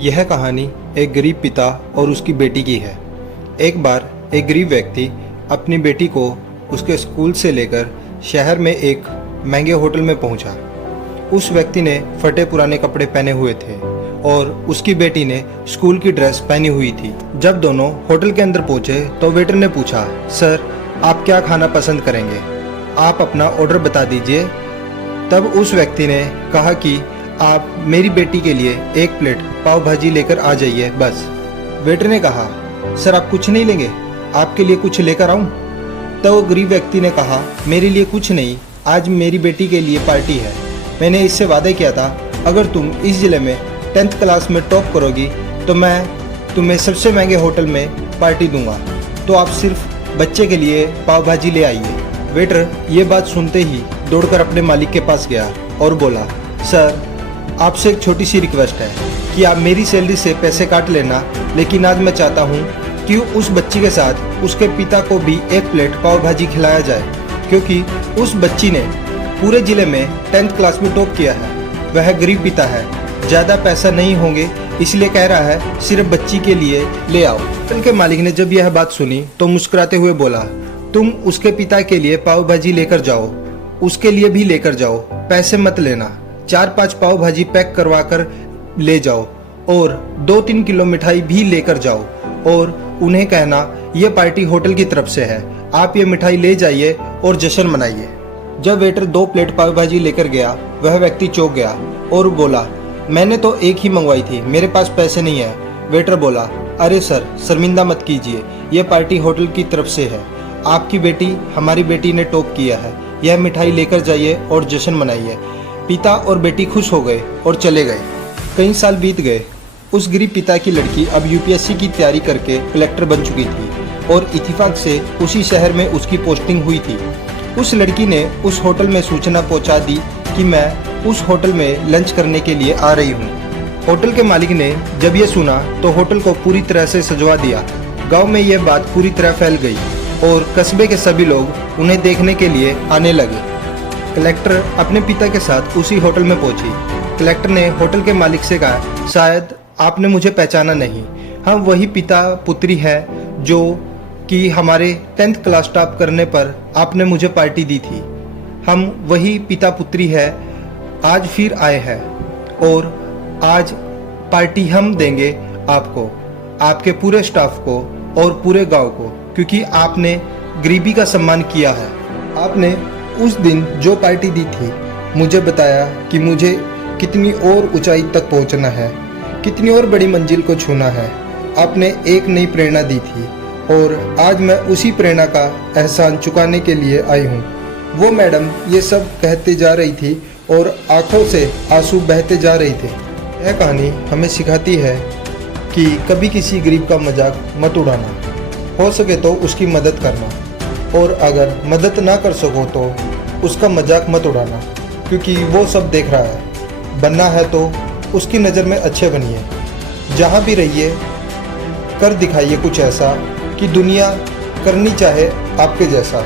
यह कहानी एक गरीब पिता और उसकी बेटी की है। एक बार एक गरीब व्यक्ति अपनी बेटी को उसके स्कूल से लेकर शहर में एक महंगे होटल में पहुंचा। उस व्यक्ति ने फटे पुराने कपड़े पहने हुए थे और उसकी बेटी ने स्कूल की ड्रेस पहनी हुई थी। जब दोनों होटल के अंदर पहुंचे तो वेटर ने पूछा, सर आप क्या खाना पसंद करेंगे, आप अपना ऑर्डर बता दीजिए। तब उस व्यक्ति ने कहा कि आप मेरी बेटी के लिए एक प्लेट पाव भाजी लेकर आ जाइए बस। वेटर ने कहा, सर आप कुछ नहीं लेंगे, आपके लिए कुछ लेकर आऊं? तो गरीब व्यक्ति ने कहा, मेरे लिए कुछ नहीं, आज मेरी बेटी के लिए पार्टी है। मैंने इससे वादा किया था अगर तुम इस ज़िले में 10th क्लास में टॉप करोगी तो मैं तुम्हें सबसे महंगे होटल में पार्टी दूंगा, तो आप सिर्फ बच्चे के लिए पाव भाजी ले आइए। वेटर ये बात सुनते ही दौड़कर अपने मालिक के पास गया और बोला, सर आपसे एक छोटी सी रिक्वेस्ट है कि आप मेरी सैलरी से पैसे काट लेना, लेकिन आज मैं चाहता हूँ कि उस बच्ची के साथ उसके पिता को भी एक प्लेट पाव भाजी खिलाया जाए, क्योंकि उस बच्ची ने पूरे ज़िले में 10th क्लास में टॉप किया है। वह गरीब पिता है, ज़्यादा पैसा नहीं होंगे, इसलिए कह रहा है सिर्फ बच्ची के लिए ले आओ। होटल के मालिक ने जब यह बात सुनी तो मुस्कुराते हुए बोला, तुम उसके पिता के लिए पाव भाजी लेकर जाओ, उसके लिए भी लेकर जाओ, पैसे मत लेना। 4-5 पाव भाजी पैक करवा कर ले जाओ और 2-3 किलो मिठाई भी लेकर जाओ और उन्हें कहना यह पार्टी होटल की तरफ से है, आप ये मिठाई ले जाइए और जश्न मनाइए। जब वेटर 2 प्लेट पाव भाजी लेकर गया, वह व्यक्ति चौंक गया और बोला, मैंने तो एक ही मंगवाई थी, मेरे पास पैसे नहीं है। वेटर बोला, अरे सर शर्मिंदा मत कीजिए, यह पार्टी होटल की तरफ से है, आपकी बेटी हमारी बेटी ने टॉप किया है, यह मिठाई लेकर जाइए और जश्न मनाइए। पिता और बेटी खुश हो गए और चले गए। कई साल बीत गए। उस गरीब पिता की लड़की अब यूपीएससी की तैयारी करके कलेक्टर बन चुकी थी और इत्तेफाक से उसी शहर में उसकी पोस्टिंग हुई थी। उस लड़की ने उस होटल में सूचना पहुंचा दी कि मैं उस होटल में लंच करने के लिए आ रही हूं। होटल के मालिक ने जब ये सुना तो होटल को पूरी तरह से सजवा दिया। गाँव में यह बात पूरी तरह फैल गई और कस्बे के सभी लोग उन्हें देखने के लिए आने लगे। कलेक्टर अपने पिता के साथ उसी होटल में पहुंची। कलेक्टर ने होटल के मालिक से कहा, शायद आपने मुझे पहचाना नहीं, हम वही पिता पुत्री है जो कि हमारे 10th क्लास टॉप करने पर आपने मुझे पार्टी दी थी। हम वही पिता पुत्री है, आज फिर आए हैं और आज पार्टी हम देंगे आपको, आपके पूरे स्टाफ को और पूरे गांव को, क्योंकि आपने गरीबी का सम्मान किया है। आपने उस दिन जो पार्टी दी थी, मुझे बताया कि मुझे कितनी और ऊंचाई तक पहुंचना है, कितनी और बड़ी मंजिल को छूना है। आपने एक नई प्रेरणा दी थी और आज मैं उसी प्रेरणा का एहसान चुकाने के लिए आई हूँ। वो मैडम ये सब कहते जा रही थी और आंखों से आंसू बहते जा रहे थे। यह कहानी हमें सिखाती है कि कभी किसी गरीब का मजाक मत उड़ाना, हो सके तो उसकी मदद करना, और अगर मदद ना कर सको तो उसका मजाक मत उड़ाना, क्योंकि वो सब देख रहा है। बनना है तो उसकी नज़र में अच्छे बनिए, जहाँ भी रहिए कर दिखाइए कुछ ऐसा कि दुनिया करनी चाहे आपके जैसा।